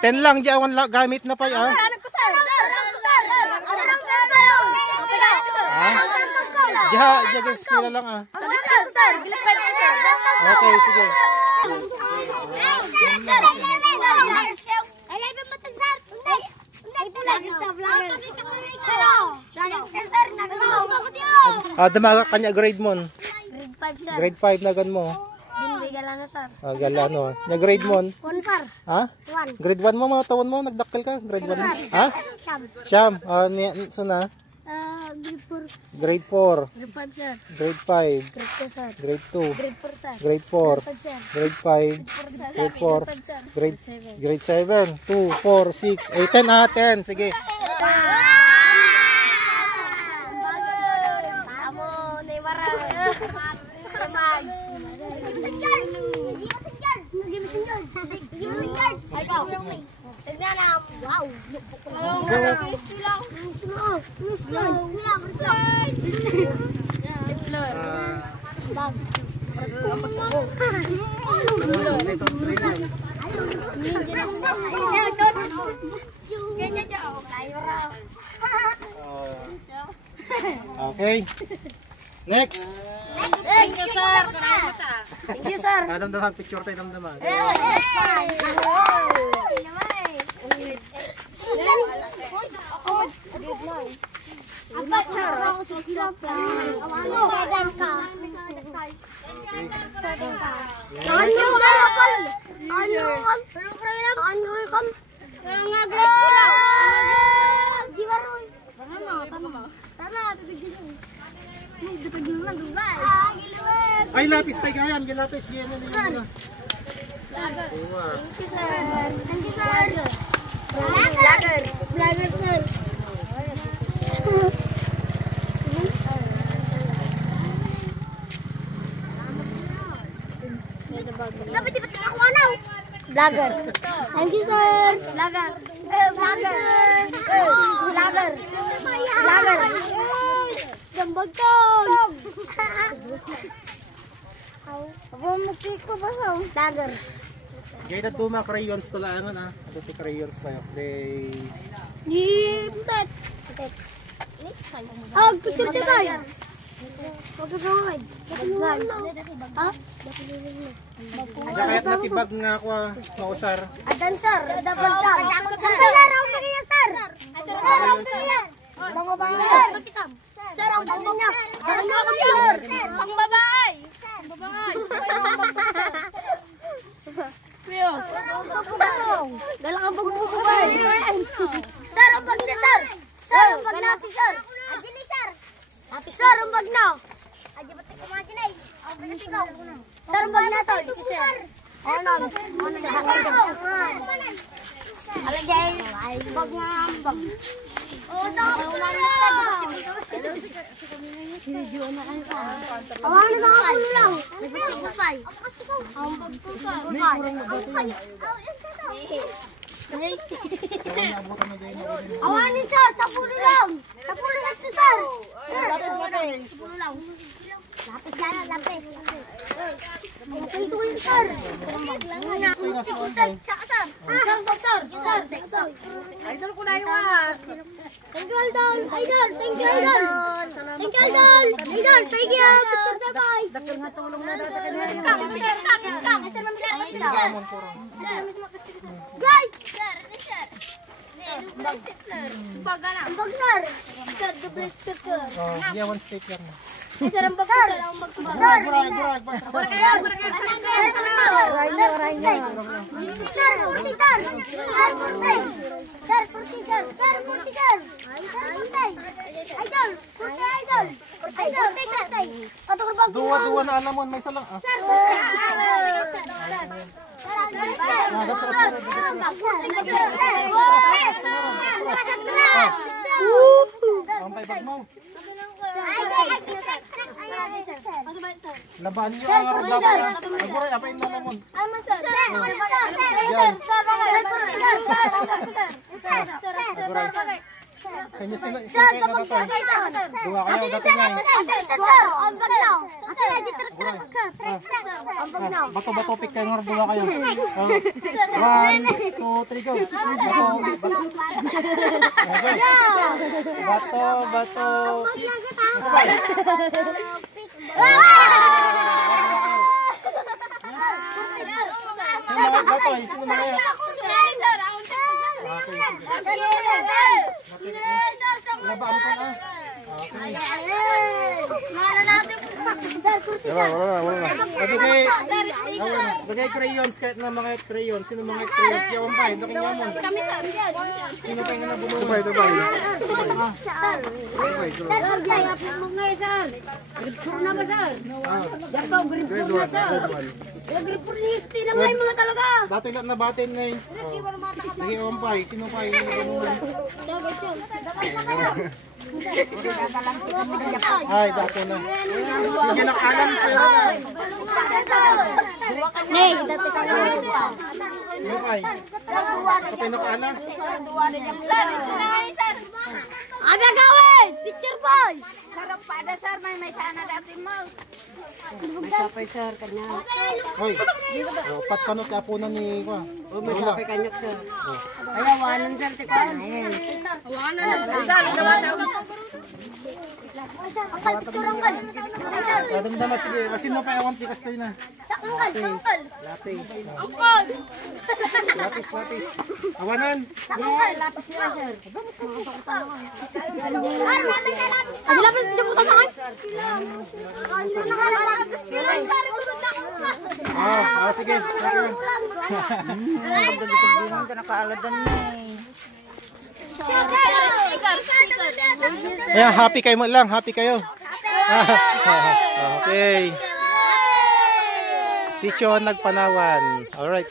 10 lang, diyan lang gamit na pa ah. Diyan guys, kila lang ah. Okay, sige. Damaga kanya grade mo. Grade 5 sir. Grade 5 na gan mo. Dinway galano sir. Galano. Nya grade mo. 1 sir. Ha? 1. Grade 1 mo mga tawon mo nagdakkel ka. Grade 1. Ha? Siyam. Siyam. So na? Grade 4. Grade 4. Grade 5 sir. Grade 5. Grade 2 sir. Grade 2. Grade 4 sir. Grade 4. Grade 5 sir. Grade 5. Grade 4. Grade 7. 2, 4, 6, 8, 10. Sige. Okay. Next. Thank you sir. Thank you sir. Damdamag picture tayo damdamag. Ay lapis kay gayam, yung lapis giyan na. Thank you sir. Thank you sir. Vlogger sir. Dapat di ba't ako ano? Vlogger. Thank you sir. Vlogger. Vlogger. Vlogger. Vlogger. Gambag to. Aba mo ko ba sa vlogger. Gaya na tuma crayons talangan ah. Ito ti crayons tayo. They Putet. Ah, picture tayo. Pagkakawad. Ha? kaya natibag nga ako mausar. Adan sir, dapat sir. Sir, ang pagkakaya sir. Sir, ang pagkakaya. Mga bahay. Sir, ang pagkakaya. Sir, pang babae. Dalang ang pagkakabay. Sir, ang pag na sir. Sir, ang pag na sir. Adyan ni sir. Sir, ang pag na. Adyan ba't kumadyan ay? Sir, ang pag na to. Sir. Ano? Alagay. Bag nga ang bag. Oo, sa ako na awan na sa ulo lang. Nagpasig na pay. Ang bag ko sa pay. Awanin sir, sa pulo lang. Sa pulo lang to sir. Sa pulo lang. Lapis ka na, lapis. Ito yun sir. Sir. Idol ko na yung Thank you idol. Idol. Thank you idol. Thank you idol. Idol, thank you. Picture na bye. Dakil nga tulong na daw. Guys. Sir. Bag na. Bag sir. Sir, the best sir. Yeah, one sticker na. Sir, ang bag sir. Ang bag sir. Dua na alam mo, may salang. Pampay bag mo. Laban niyo ang araw dapat. Agoray, apa yung nalamon? Kanya sino Sir, kayo kapag natatoy? Dua kayo, Ate, dati na eh. sir, ang bag na. Ate, lagi trek-trek ka. Ang bag na. Bato-bato, pick kayo nga dua kayo. 1, 2, 3, go. Bato, bato. Sabay. Sino mga gatoy? Sino mga yan? Labaan ko na. Okay. Wala na. Dagay crayons, kahit na mga crayons. Sino mga crayons? Yawan pa, hindi kanya mo. Sino pa yung nabulungan? Tubay. Sir, pagkayapin mo nga, sir. Gripur na ba, sir? Yan ba, gripur na, sir. Gripur listi na ngayon mga talaga. Dati lang nabatin na eh. Yawan pa, sino pa yung nabulungan? Ay, dati na. Sige, nakalam, pero na. Nay, dati ka nga. Sino pa eh? Kapay nakalam? Ano gawin? Picture boy! Sarap pada sir, may sana dati mo. May sapay, sir, kanya. Hoy, patpanot ka po na ni Kwa. May sapay kanya, sir. Ay, awanan, sir, tika. Awanan na. Angkal, picture angkal. Madamdama, sige. Sino pa yung tikas tayo na? Sa angkal. Latte. Angkal! Lapis. Awanan. Yeah, lapis sila, sir. Ay, may lapis pa. Ay, lapis, di mo tamaan. Nakalapis sila. Sige. Hindi nakaaladan na eh. Ayan, happy kayo mo lang. Happy kayo. Okay. Si Chon nagpanawan. Alright.